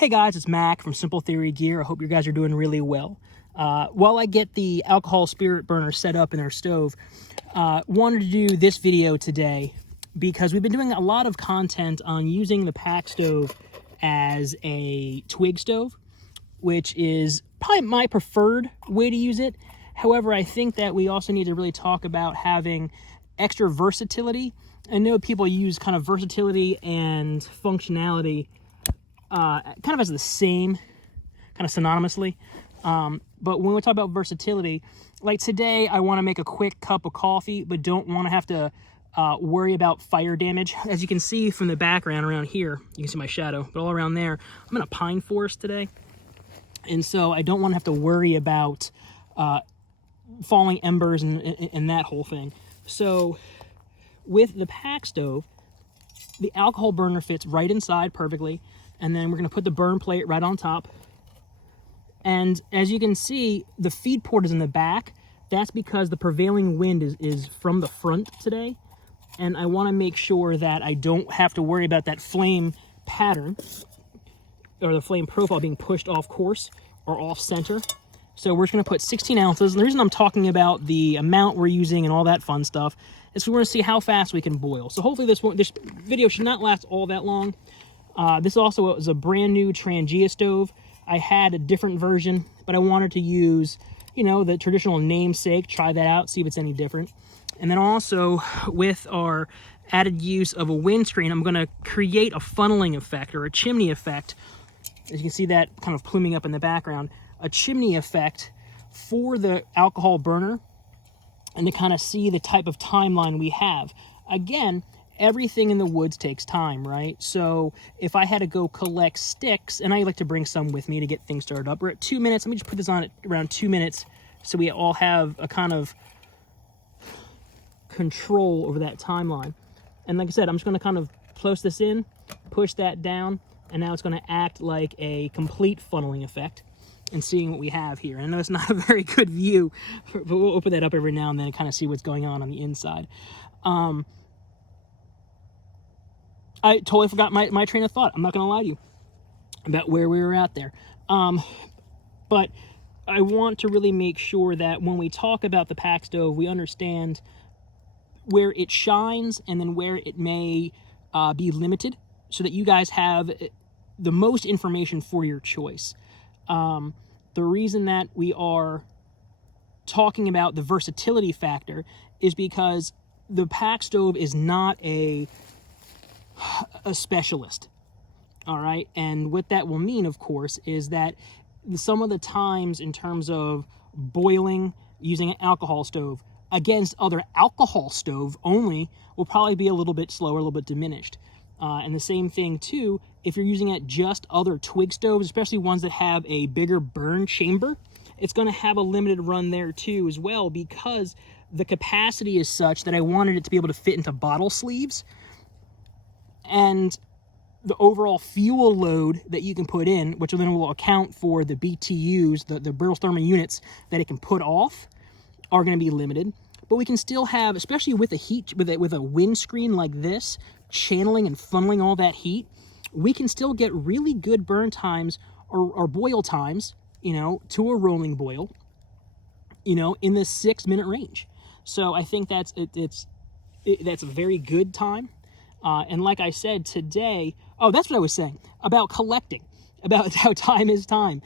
Hey guys, it's Mac from Simple Theory Gear. I hope you guys are doing really well. While I get the alcohol spirit burner set up in our stove, wanted to do this video today because we've been doing a lot of content on using the pack stove as a twig stove, which is probably my preferred way to use it. However, I think that we also need to really talk about having extra versatility. I know people use kind of versatility and functionality kind of as the same, kind of synonymously. But when we talk about versatility, like today, I want to make a quick cup of coffee, but don't want to have to worry about fire damage. As you can see from the background around here, you can see my shadow, but all around there, I'm in a pine forest today. And so I don't want to have to worry about falling embers and that whole thing. So with the pack stove, the alcohol burner fits right inside perfectly. And then we're going to put the burn plate right on top. And as you can see, the feed port is in the back. That's because the prevailing wind is from the front today. And I want to make sure that I don't have to worry about that flame pattern or the flame profile being pushed off course or off center. So we're just going to put 16 ounces. And the reason I'm talking about the amount we're using and all that fun stuff is we want to see how fast we can boil. So hopefully this video should not last all that long. This also was a brand new Trangia stove. I had a different version, but I wanted to use, you know, the traditional namesake, try that out, see if it's any different. And then also with our added use of a windscreen, I'm going to create a funneling effect or a chimney effect. As you can see that kind of pluming up in the background, a chimney effect for the alcohol burner and to kind of see the type of timeline we have. Again, everything in the woods takes time, right? So if I had to go collect sticks, and I like to bring some with me to get things started up. We're at 2 minutes. Let me just put this on at around 2 minutes so we all have a kind of control over that timeline. And like I said, I'm just going to kind of close this in, push that down, and now it's going to act like a complete funneling effect and seeing what we have here. And I know it's not a very good view, but we'll open that up every now and then and kind of see what's going on the inside. I totally forgot my train of thought. I'm not going to lie to you about where we were at there. But I want to really make sure that when we talk about the pack stove, we understand where it shines and then where it may be limited so that you guys have the most information for your choice. The reason that we are talking about the versatility factor is because the pack stove is not a specialist, all right? And what that will mean, of course, is that some of the times in terms of boiling using an alcohol stove against other alcohol stove only will probably be a little bit slower, a little bit diminished. And the same thing too, if you're using it just other twig stoves, especially ones that have a bigger burn chamber, it's going to have a limited run there too as well, because the capacity is such that I wanted it to be able to fit into bottle sleeves. And the overall fuel load that you can put in, which then will account for the BTUs, the brittle thermal units that it can put off, are going to be limited. But we can still have, especially with a heat, with a windscreen like this, channeling and funneling all that heat, we can still get really good burn times or boil times, you know, to a rolling boil, you know, in the 6-minute range. So I think that's a very good time. And like I said today, that's what I was saying about collecting, about how time is time.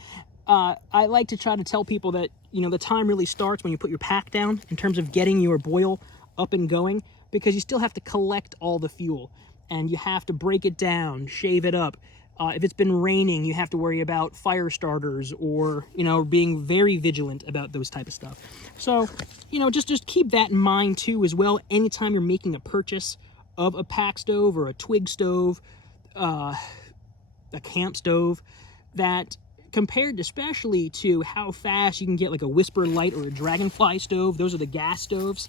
I like to try to tell people that, you know, the time really starts when you put your pack down in terms of getting your boil up and going, because you still have to collect all the fuel and you have to break it down, shave it up. If it's been raining, you have to worry about fire starters or, you know, being very vigilant about those type of stuff. So, you know, just keep that in mind too as well. Anytime you're making a purchase of a pack stove or a twig stove, a camp stove, that compared especially to how fast you can get like a Whisper Light or a Dragonfly stove, those are the gas stoves,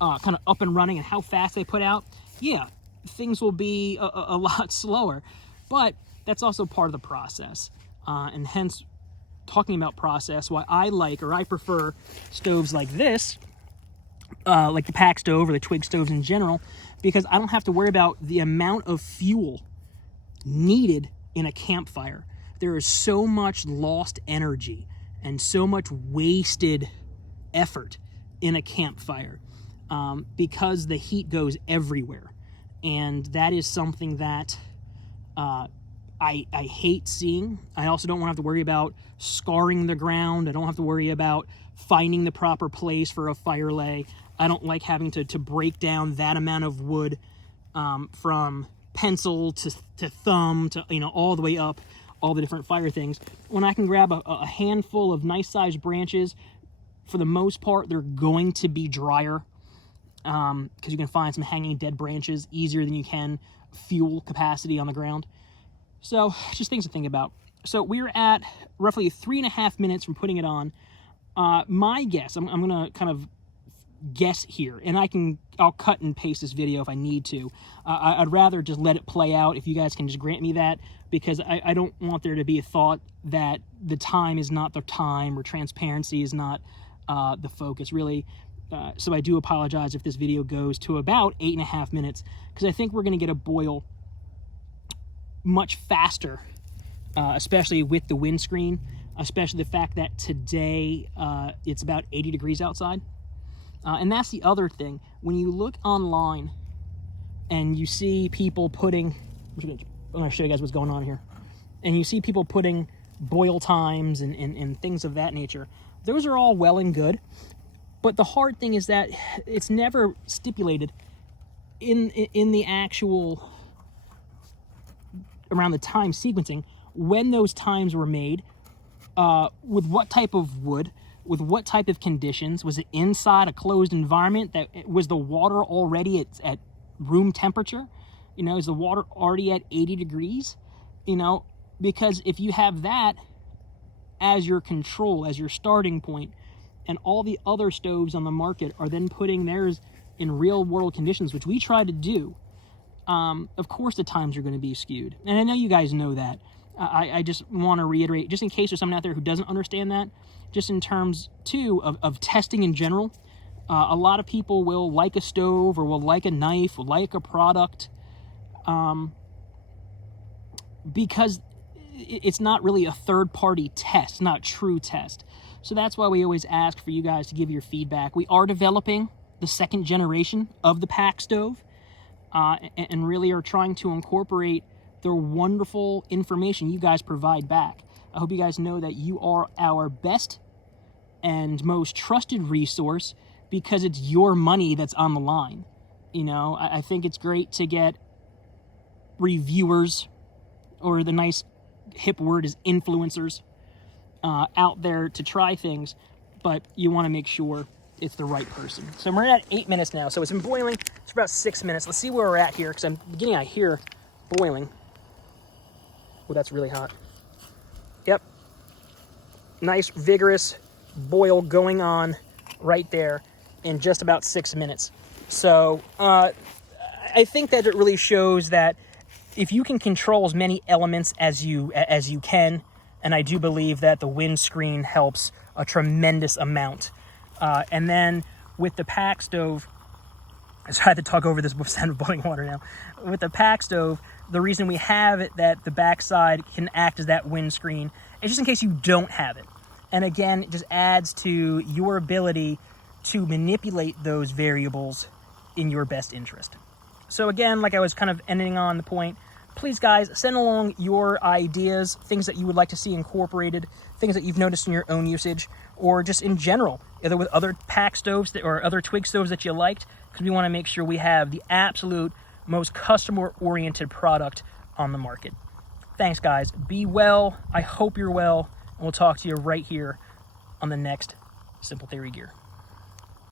kind of up and running, and how fast they put out, yeah, things will be a lot slower. But that's also part of the process. And hence, talking about process, why I like or I prefer stoves like this, like the pack stove or the twig stoves in general, because I don't have to worry about the amount of fuel needed in a campfire. there is so much lost energy and so much wasted effort in a campfire because the heat goes everywhere. And that is something that I hate seeing. I also don't want to have to worry about scarring the ground. I don't have to worry about finding the proper place for a fire lay. I don't like having to break down that amount of wood from pencil to thumb to, you know, all the way up, all the different fire things. When I can grab a handful of nice sized branches, for the most part, they're going to be drier because you can find some hanging dead branches easier than you can fuel capacity on the ground. So just things to think about. So we're at roughly 3.5 minutes from putting it on. My guess, I'm going to kind of guess here, and I'll cut and paste this video if I need to. I'd rather just let it play out if you guys can just grant me that, because I don't want there to be a thought that the time is not the time or transparency is not the focus, really. So I do apologize if this video goes to about 8.5 minutes, because I think we're going to get a boil much faster, especially with the windscreen, especially the fact that today it's about 80 degrees outside. And that's the other thing. When you look online and you see people putting, I'm going to show you guys what's going on here, and you see people putting boil times and things of that nature, those are all well and good. But the hard thing is that it's never stipulated in the actual, around the time sequencing, when those times were made, with what type of wood, with what type of conditions. Was it inside a closed environment? Was the water already at room temperature? You know, is the water already at 80 degrees? You know, because if you have that as your control, as your starting point, and all the other stoves on the market are then putting theirs in real world conditions, which we try to do, of course the times are going to be skewed. And I know you guys know that. I just want to reiterate, just in case there's someone out there who doesn't understand that, just in terms, too, of testing in general. A lot of people will like a stove or will like a knife, will like a product, because it's not really a third-party test, not a true test. So that's why we always ask for you guys to give your feedback. We are developing the second generation of the pack stove, and really are trying to incorporate the wonderful information you guys provide back. I hope you guys know that you are our best and most trusted resource, because it's your money that's on the line. You know, I think it's great to get reviewers, or the nice hip word is influencers, out there to try things, but you want to make sure it's the right person. So we're at 8 minutes now, so it's been boiling for about 6 minutes. Let's see where we're at here, because I'm beginning, I hear boiling. Oh, that's really hot. Yep. Nice, vigorous boil going on right there in just about 6 minutes. So I think that it really shows that if you can control as many elements as you can, and I do believe that the windscreen helps a tremendous amount. And then with the pack stove, so I had to talk over this sound of boiling water now. With the pack stove, the reason we have it that the backside can act as that windscreen is just in case you don't have it. And again, it just adds to your ability to manipulate those variables in your best interest. So again, like I was kind of ending on the point, please guys, send along your ideas, things that you would like to see incorporated, things that you've noticed in your own usage, or just in general, either with other pack stoves or other twig stoves that you liked, because we want to make sure we have the absolute most customer-oriented product on the market. Thanks, guys. Be well. I hope you're well, and we'll talk to you right here on the next Simple Theory Gear.